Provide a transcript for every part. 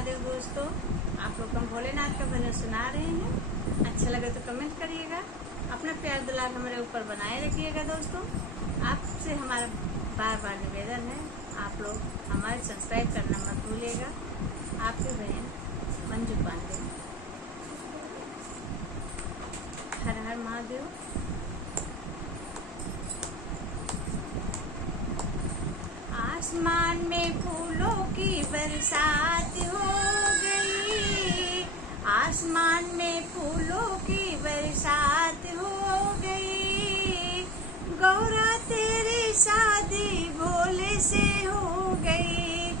महादेव दोस्तों, आप लोग हम भोलेनाथ का भजन सुना रहे हैं। अच्छा लगे तो कमेंट करिएगा, अपना प्यार दुलार हमारे ऊपर बनाए रखिएगा। दोस्तों आपसे हमारा बार बार निवेदन है, आप लोग हमारे सब्सक्राइब करना मत भूलिएगा। आपके बहन मंजू पांडे। हर हर महादेव। आसमान में फूलों की बरसात हो गई, आसमान में फूलों की बरसात हो गई। गौरा तेरी शादी भोले से हो गई,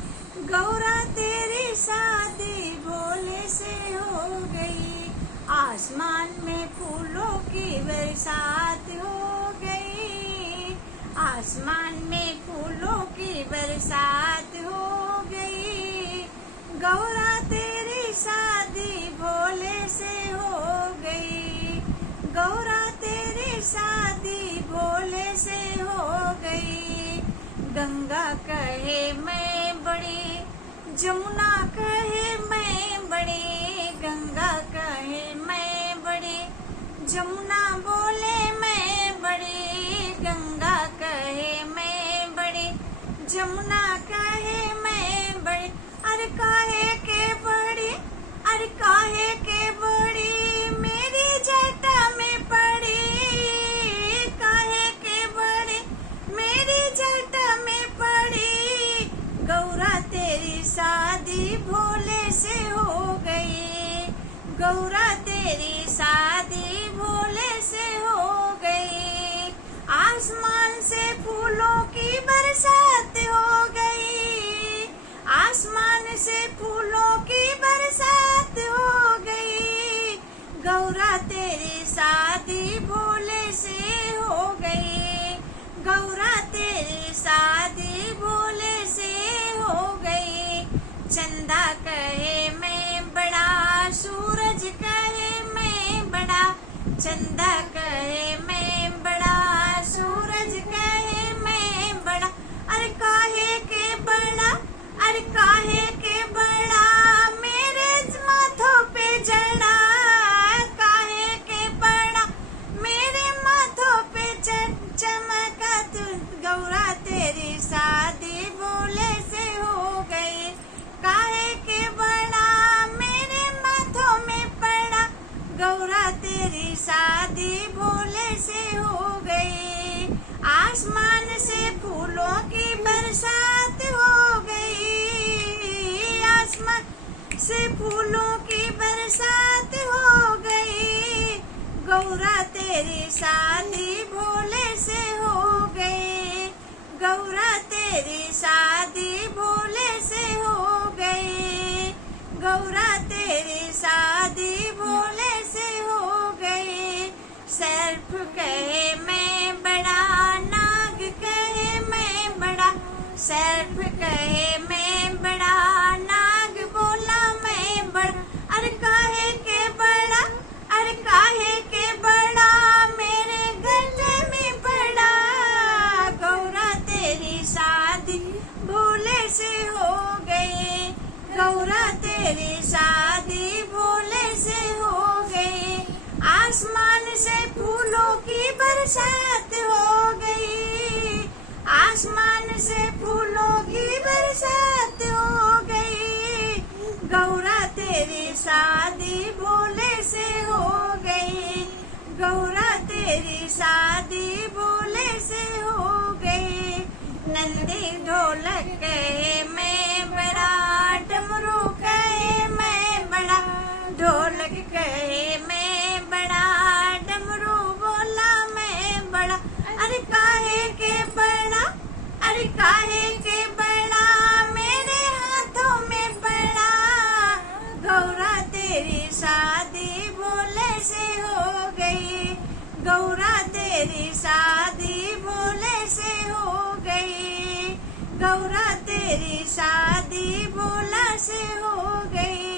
गौरा तेरी शादी भोले से हो गई। आसमान में फूलों की बरसात हो गई, आसमान में फूलों की बरसात हो गई। गौरा तेरी शादी भोले से हो गई, गौरा तेरी शादी भोले से हो गई। गंगा कहे मैं बड़ी, जमुना कहे मैं बड़ी, गंगा कहे मैं बड़ी, जमुना बोले मैं बड़ी। गंगा कहे मैं बड़ी, जमुना कहे मैं बड़ी। अरे काहे के बड़ी, अरे काहे के बड़ी, मेरी जटा में पड़ी। काहे के बड़ी, मेरी जटा में पड़ी। गौरा तेरी शादी भोले से हो गई, गौरा तेरी शादी भोले से हो गई। आसमान से फूलों की बरसात हो गई, आसमान से फूलों की बरसात हो गई। गौरा तेरी शादी भोले से हो गई, गौरा तेरी शादी भोले से हो गई। चंदा कहे मैं बड़ा, सूरज कहे मैं बड़ा, चंदा कहे मैं बड़ा, सूरज कहे मैं बड़ा। अरे काहे के बड़ा, अरे काहे के बड़ा, मेरे माथों पे जड़ा। काहे के बड़ा, मेरे माथों पे चमका तू। गौरा तेरी शादी भोले से हो गई। काहे के बड़ा, मेरे माथों में पड़ा। गौरा तेरी शादी भोले से हो गई। आसमान से फूलों की बरसात हो गई, आसमान से फूलों की बरसात हो गई। गौरा तेरी शादी भोले से हो गई, गौरा तेरी शादी भोले से हो गई। गौरा तेरी शादी भोले से हो गई। सर्प कहे मैं बड़ा, नाग कहे मैं बड़ा, सर्प कहे मैं बड़ा, नाग बोला मैं बड़ा। अरे काहे के बड़ा, अरे काहे के बड़ा, मेरे गले में पड़ा। गौरा तेरी शादी भोले से हो गई, गौरा तेरी शादी भोले से हो गई। आसमान से फूलों की बरसात हो गई, आसमान से फूलों की बरसात हो गई। गौरा तेरी शादी भोले से हो गई, गौरा तेरी शादी भोले से हो गई। नंदी ढोलक कहे मैं बड़ा, डमरू कहे मैं बड़ा, ढोलक कहे मैं बड़ा, डमरू बोला मैं बड़ा। अरे काहे के बड़ा, अरे काहे के बड़ा, मेरे हाथों में पड़ा। गौरा तेरी शादी भोले से हो गई, गौरा तेरी शादी भोले से हो गई। गौरा तेरी शादी भोला से हो गई।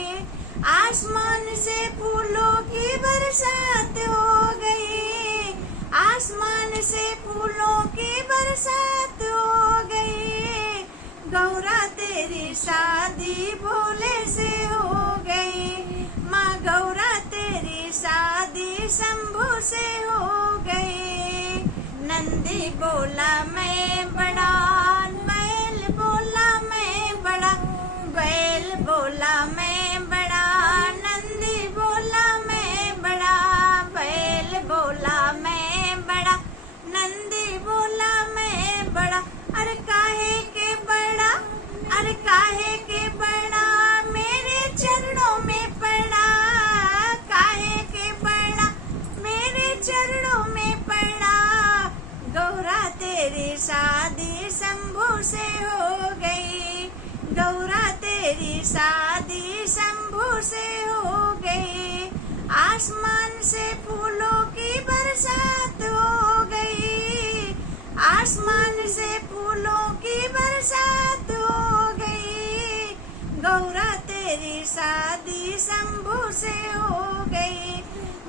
आसमान से फूलों की बरसात हो गई, आसमान से फूलों की बरसात हो गई। गौरा तेरी शादी भोले से हो गई। माँ गौरा तेरी शादी शंभू से हो गई। नंदी बोला मैं बड़ा, बैल बोला मैं बड़ा, बैल बोला मैं बड़ा, नंदी बोला मैं बड़ा, बैल बोला मैं बड़ा, नंदी बोला मैं बड़ा। अरे काहे के बड़ा, अरे काहे के बड़ा, मेरे चरणों में पड़ा, काहे के बड़ा, मेरे चरणों में पड़ा। गौरा तेरी शादी शंभू से हो गई। गौरा तेरी शादी शंभू से हो गई। आसमान से फूलों की बरसात हो गई। आसमान से फूलों की बरसात हो गई। गौरा तेरी शादी शंभू से हो गई।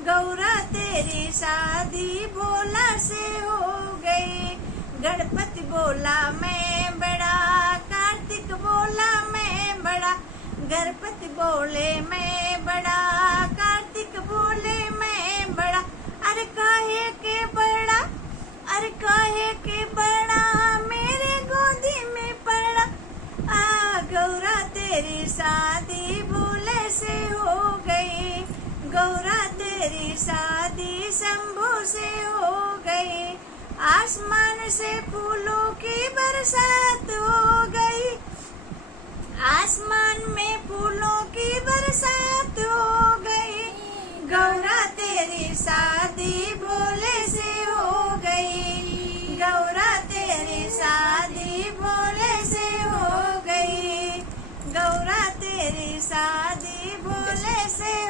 गौरा तेरी शादी भोला से हो गई। गणपति बोला मैं बड़ा, कार्तिक बोला मैं बड़ा, गणपति बोले मैं बड़ा, कार्तिक बोले मैं बड़ा। अरे काहे के बड़ा, अरे काहे के बड़ा, मेरे गोदी में पड़ा। गौरा तेरी शादी भोले से हो गई। गौरा तेरी शादी शंभू से हो गई। आसमान से फूलों की बरसात हो गई। आसमान में फूलों की बरसात हो गई। गौरा तेरी शादी भोले से हो गई। गौरा तेरी शादी भोले से हो गई। गौरा तेरी शादी भोले से